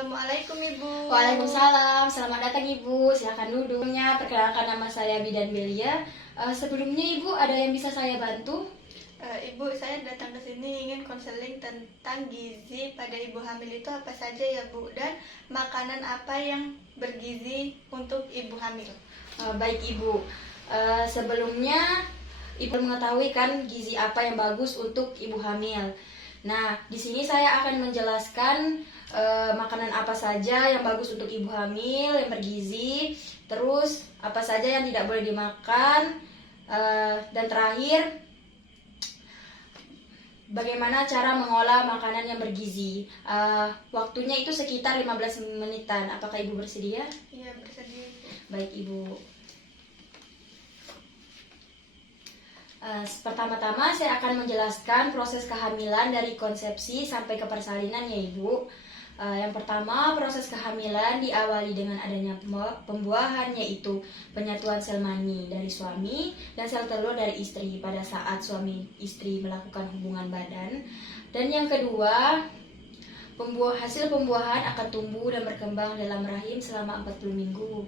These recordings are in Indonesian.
Assalamualaikum Ibu. Waalaikumsalam, selamat datang Ibu. Silakan duduknya. Perkenalkan, nama saya Bidan Belia. Sebelumnya Ibu, ada yang bisa saya bantu? Ibu, saya datang ke sini ingin konseling tentang gizi pada ibu hamil itu apa saja ya Bu, dan makanan apa yang bergizi untuk ibu hamil. Baik Ibu, sebelumnya Ibu mengetahui kan gizi apa yang bagus untuk ibu hamil. Nah, di sini saya akan menjelaskan makanan apa saja yang bagus untuk ibu hamil, yang bergizi, terus apa saja yang tidak boleh dimakan, dan terakhir bagaimana cara mengolah makanan yang bergizi. Waktunya itu sekitar 15 menitan. Apakah Ibu bersedia? Iya, bersedia. Baik Ibu. Pertama-tama saya akan menjelaskan proses kehamilan dari konsepsi sampai ke persalinan ya Ibu. Yang pertama, proses kehamilan diawali dengan adanya pembuahan, yaitu penyatuan sel mani dari suami dan sel telur dari istri pada saat suami istri melakukan hubungan badan. Dan yang kedua, hasil pembuahan akan tumbuh dan berkembang dalam rahim selama 40 minggu.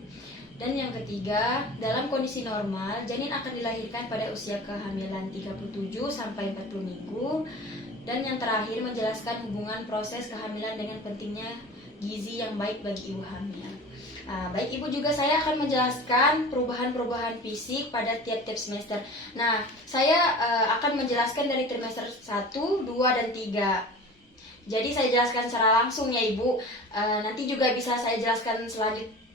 Dan yang ketiga, dalam kondisi normal, janin akan dilahirkan pada usia kehamilan 37 sampai 40 minggu. Dan yang terakhir, menjelaskan hubungan proses kehamilan dengan pentingnya gizi yang baik bagi ibu hamil. Baik Ibu, juga saya akan menjelaskan perubahan-perubahan fisik pada tiap-tiap semester. Nah, saya akan menjelaskan dari trimester 1, 2, dan 3. Jadi saya jelaskan secara langsung ya Ibu. Nanti juga bisa saya jelaskan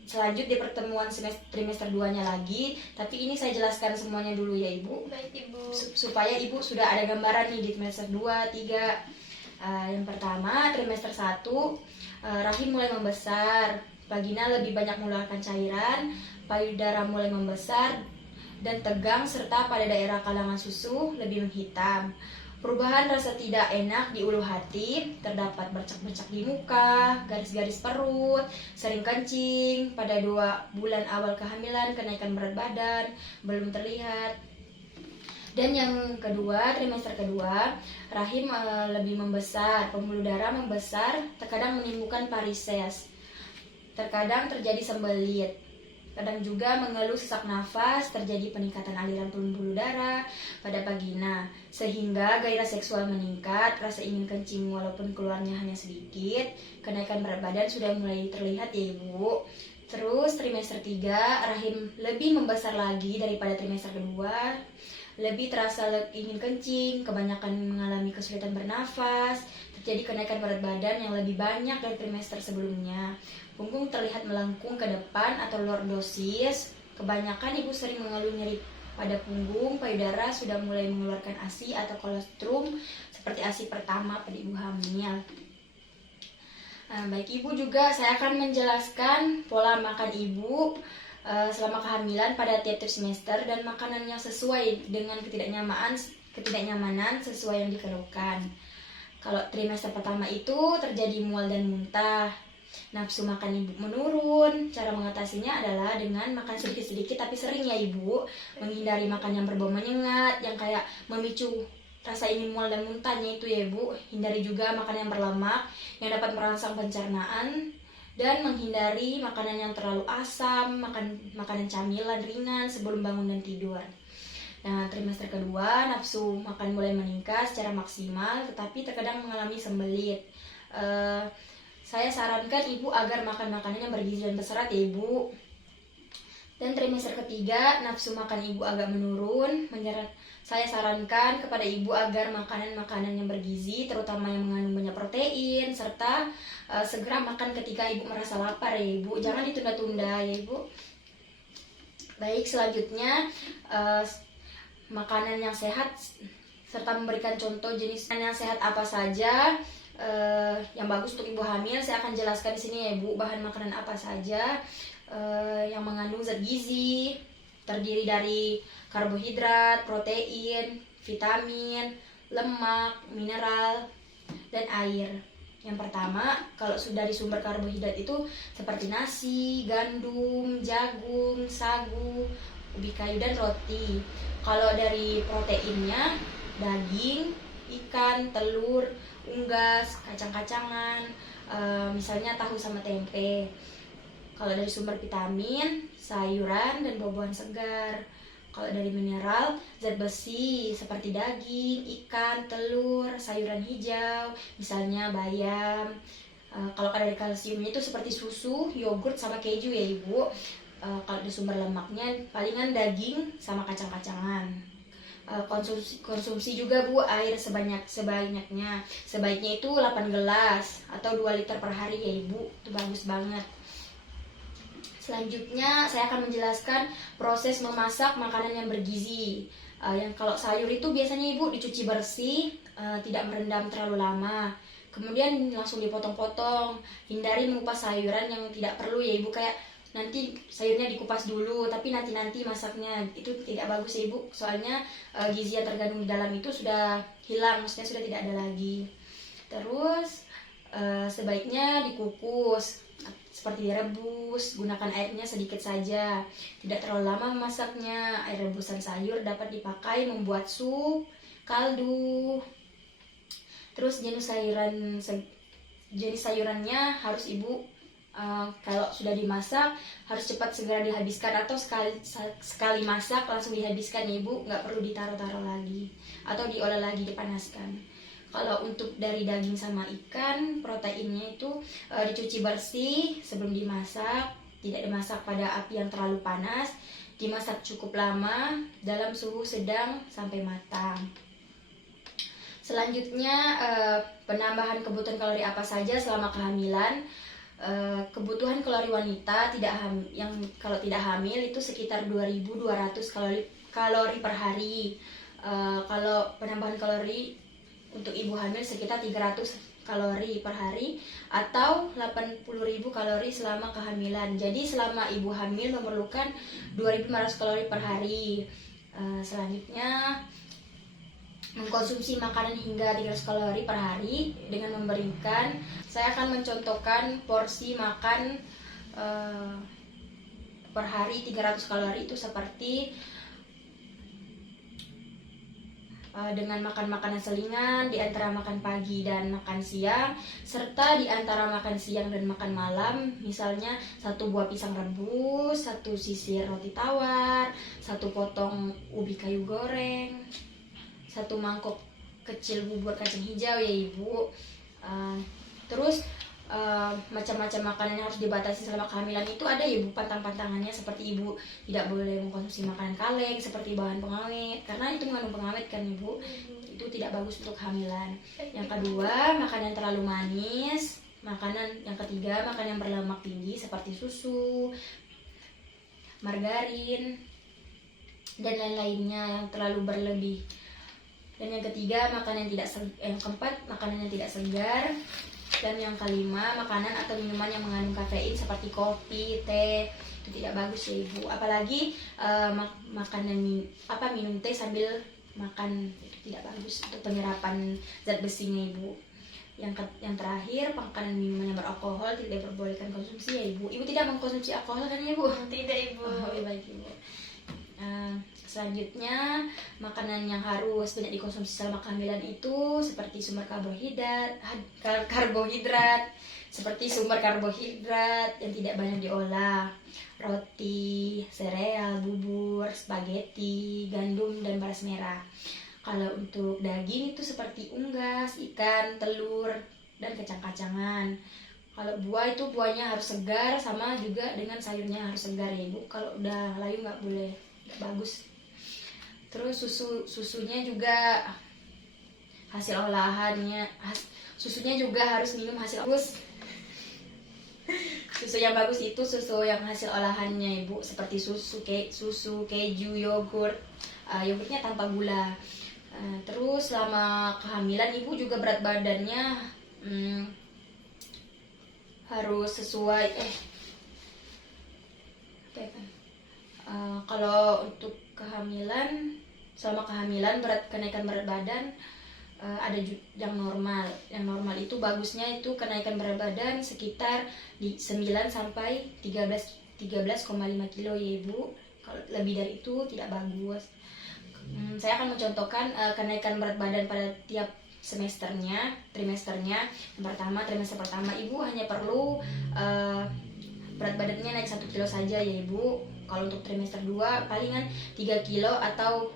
selanjut di pertemuan trimester 2-nya lagi. Tapi ini saya jelaskan semuanya dulu ya Ibu. Baik Ibu. Supaya Ibu sudah ada gambaran nih di trimester 2, 3. Yang pertama, trimester 1, rahim mulai membesar, vagina lebih banyak mengeluarkan cairan, payudara mulai membesar dan tegang, serta pada daerah kalangan susu lebih menghitam. Perubahan rasa tidak enak di ulu hati, terdapat bercak-bercak di muka, garis-garis perut, sering kencing. Pada 2 bulan awal kehamilan, kenaikan berat badan belum terlihat. Dan yang kedua, trimester kedua, rahim lebih membesar, pembuluh darah membesar, terkadang menimbulkan varises, terkadang terjadi sembelit. Kadang juga mengeluh sesak nafas, terjadi peningkatan aliran pembuluh darah pada vagina, sehingga gairah seksual meningkat, rasa ingin kencing walaupun keluarnya hanya sedikit. Kenaikan berat badan sudah mulai terlihat ya Ibu. Terus trimester 3, rahim lebih membesar lagi daripada trimester kedua, lebih terasa ingin kencing, kebanyakan mengalami kesulitan bernafas, terjadi kenaikan berat badan yang lebih banyak dari trimester sebelumnya. Punggung terlihat melengkung ke depan atau lordosis. Kebanyakan ibu sering mengeluh nyeri pada punggung. Payudara sudah mulai mengeluarkan ASI atau kolostrum seperti ASI pertama pada ibu hamil. Baik Ibu, juga saya akan menjelaskan pola makan ibu selama kehamilan pada tiap-tiap semester dan makanan yang sesuai dengan ketidaknyamanan sesuai yang dikeluhkan. Kalau trimester pertama itu terjadi mual dan muntah, nafsu makan ibu menurun. Cara mengatasinya adalah dengan makan sedikit-sedikit tapi sering ya Ibu. Menghindari makan yang berbau menyengat, yang kayak memicu rasa ingin mual dan muntahnya itu ya Ibu. Hindari juga makan yang berlemak yang dapat merangsang pencernaan. Dan menghindari makanan yang terlalu asam, makanan camilan ringan sebelum bangun dan tidur. Nah, trimester kedua, nafsu makan mulai meningkat secara maksimal, tetapi terkadang mengalami sembelit. Saya sarankan Ibu agar makan makanan yang bergizi dan berserat ya Ibu. Dan trimester ketiga, nafsu makan Ibu agak menurun. Saya sarankan kepada Ibu agar makanan-makanan yang bergizi, terutama yang mengandung banyak protein, serta segera makan ketika Ibu merasa lapar ya Ibu. Jangan ditunda-tunda ya Ibu. Baik, selanjutnya makanan yang sehat serta memberikan contoh jenis makanan yang sehat apa saja yang bagus untuk ibu hamil. Saya akan jelaskan di sini ya Ibu, bahan makanan apa saja yang mengandung zat gizi, terdiri dari karbohidrat, protein, vitamin, lemak, mineral, dan air. Yang pertama, kalau dari sumber karbohidrat itu seperti nasi, gandum, jagung, sagu, ubi kayu, dan roti. Kalau dari proteinnya, daging, ikan, telur, unggas, kacang-kacangan, misalnya tahu sama tempe. Kalau dari sumber vitamin, sayuran dan buah-buahan segar. Kalau dari mineral, zat besi seperti daging, ikan, telur, sayuran hijau, misalnya bayam. Kalau dari kalsiumnya itu seperti susu, yogurt, sama keju ya Ibu. Kalau dari sumber lemaknya palingan daging sama kacang-kacangan. Konsumsi juga Bu air sebanyaknya. Sebaiknya itu 8 gelas atau 2 liter per hari ya Ibu. Itu bagus banget. Selanjutnya saya akan menjelaskan proses memasak makanan yang bergizi. Yang kalau sayur itu biasanya Ibu dicuci bersih, tidak merendam terlalu lama. Kemudian langsung dipotong-potong. Hindari mengupas sayuran yang tidak perlu ya Ibu, kayak nanti sayurnya dikupas dulu tapi nanti masaknya, itu tidak bagus ya Ibu. Soalnya gizi yang terkandung di dalam itu sudah hilang, maksudnya sudah tidak ada lagi. Terus sebaiknya dikukus seperti direbus, gunakan airnya sedikit saja, tidak terlalu lama memasaknya. Air rebusan sayur dapat dipakai membuat sup, kaldu. Terus jenis sayurannya harus Ibu kalau sudah dimasak harus cepat segera dihabiskan, atau sekali masak langsung dihabiskan ya Ibu, nggak perlu ditaruh-taruh lagi atau diolah lagi, dipanaskan. Kalau untuk dari daging sama ikan, proteinnya itu dicuci bersih sebelum dimasak, tidak dimasak pada api yang terlalu panas, dimasak cukup lama dalam suhu sedang sampai matang. Selanjutnya penambahan kebutuhan kalori apa saja selama kehamilan. Kebutuhan kalori wanita kalau tidak hamil itu sekitar 2.200 kalori per hari. Kalau penambahan kalori untuk ibu hamil sekitar 300 kalori per hari atau 80.000 kalori selama kehamilan. Jadi selama ibu hamil memerlukan 2.500 kalori per hari. Selanjutnya mengkonsumsi makanan hingga 300 kalori per hari dengan memberikan, saya akan mencontohkan porsi makan per hari 300 kalori itu seperti dengan makan makanan selingan di antara makan pagi dan makan siang, serta di antara makan siang dan makan malam, misalnya 1 buah pisang rebus, 1 sisir roti tawar, 1 potong ubi kayu goreng, 1 mangkok kecil bubur kacang hijau ya Ibu. Terus macam-macam makanan yang harus dibatasi selama kehamilan itu ada ya Ibu, pantang-pantangannya, seperti Ibu tidak boleh mengkonsumsi makanan kaleng seperti bahan pengawet, karena itu mengandung pengawet kan Ibu, itu tidak bagus untuk kehamilan. Yang kedua, makanan terlalu manis. Yang ketiga, makanan yang berlemak tinggi seperti susu, margarin, dan lain-lainnya yang terlalu berlebih. Dan yang ketiga, yang keempat, makanan yang tidak segar. Dan yang kelima, makanan atau minuman yang mengandung kafein seperti kopi, teh, itu tidak bagus ya Ibu. Apalagi minum teh sambil makan, itu tidak bagus untuk penyerapan zat besinya Ibu. Yang terakhir, makanan minuman yang beralkohol tidak diperbolehkan konsumsi ya Ibu. Ibu tidak mengkonsumsi alkohol kan ya Ibu? Tidak Ibu. Baik Ibu. Selanjutnya, makanan yang harus banyak dikonsumsi selama kehamilan itu seperti sumber karbohidrat yang tidak banyak diolah, roti, sereal, bubur, spaghetti, gandum, dan beras merah. Kalau untuk daging itu seperti unggas, ikan, telur, dan kacang-kacangan. Kalau buah itu buahnya harus segar, sama juga dengan sayurnya harus segar ya Ibu. Kalau udah layu nggak boleh, nggak bagus. Terus susunya juga hasil olahannya, susunya juga harus minum hasil susu yang bagus itu susu yang hasil olahannya Ibu, seperti susu, keju, yogurt, yogurtnya tanpa gula. Terus selama kehamilan Ibu juga berat badannya harus sesuai kalau untuk selama kehamilan kenaikan berat badan ada yang normal. Yang normal itu bagusnya itu kenaikan berat badan sekitar di 9 sampai 13,5 kilo ya Ibu. Kalau lebih dari itu tidak bagus. Saya akan mencontohkan kenaikan berat badan pada tiap trimesternya. Yang pertama, trimester pertama Ibu hanya perlu berat badannya naik 1 kilo saja ya Ibu. Kalau untuk trimester 2 palingan 3 kilo atau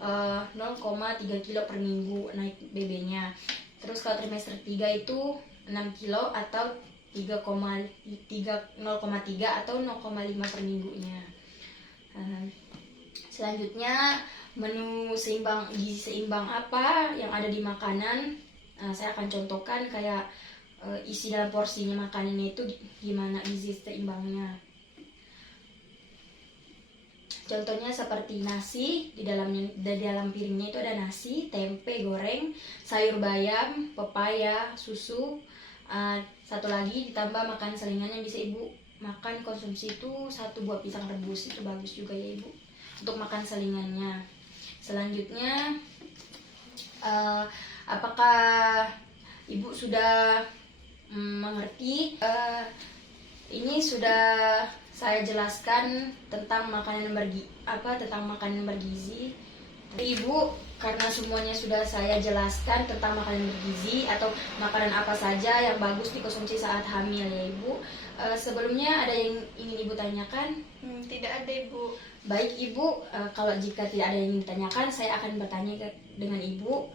0,3 kilo per minggu naik BB-nya. Terus kalau trimester 3 itu 6 kilo atau 0,3 atau 0,5 per minggunya. Selanjutnya, menu gizi seimbang apa yang ada di makanan. Saya akan contohkan kayak isi dalam porsinya makanannya itu gimana gizi seimbangnya. Contohnya seperti nasi, di dalam piringnya itu ada nasi, tempe goreng, sayur bayam, pepaya, susu. Satu lagi ditambah makan selingannya, bisa Ibu makan konsumsi itu 1 buah pisang rebus, itu bagus juga ya Ibu untuk makan selingannya. Selanjutnya, apakah Ibu sudah mengerti? Ini sudah saya jelaskan tentang makanan bergizi. Ibu, karena semuanya sudah saya jelaskan tentang makanan bergizi atau makanan apa saja yang bagus dikonsumsi saat hamil ya Ibu. Sebelumnya ada yang ingin Ibu tanyakan? Tidak ada Ibu. Baik Ibu, kalau jika tidak ada yang ingin ditanyakan, saya akan bertanya dengan Ibu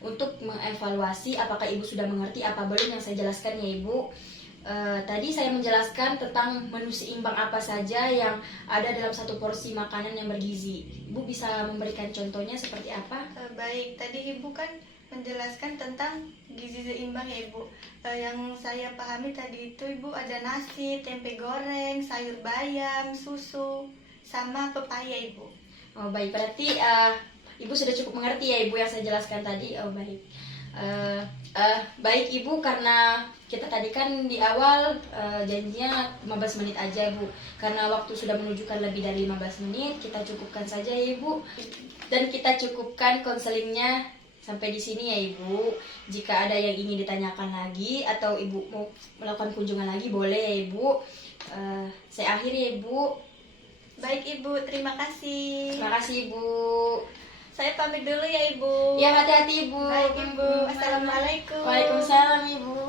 untuk mengevaluasi apakah Ibu sudah mengerti apa belum yang saya jelaskan ya Ibu. Tadi saya menjelaskan tentang menu seimbang apa saja yang ada dalam 1 porsi makanan yang bergizi. Ibu bisa memberikan contohnya seperti apa? Baik, tadi Ibu kan menjelaskan tentang gizi seimbang ya Ibu. Yang saya pahami tadi itu Ibu ada nasi, tempe goreng, sayur bayam, susu, sama pepaya Ibu. Oh baik, berarti Ibu sudah cukup mengerti ya Ibu yang saya jelaskan tadi. Oh baik. Baik Ibu, karena kita tadi kan di awal janjinya 15 menit aja Ibu. Karena waktu sudah menunjukkan lebih dari 15 menit, kita cukupkan saja ya Ibu. Dan kita cukupkan konselingnya sampai di sini ya Ibu. Jika ada yang ingin ditanyakan lagi atau Ibu mau melakukan kunjungan lagi, boleh ya Ibu. Saya akhiri ya Ibu. Baik Ibu, terima kasih. Terima kasih Ibu. Saya pamit dulu ya Ibu. Ya, hati-hati Ibu. Baik Ibu, Assalamualaikum. Waalaikumsalam Ibu.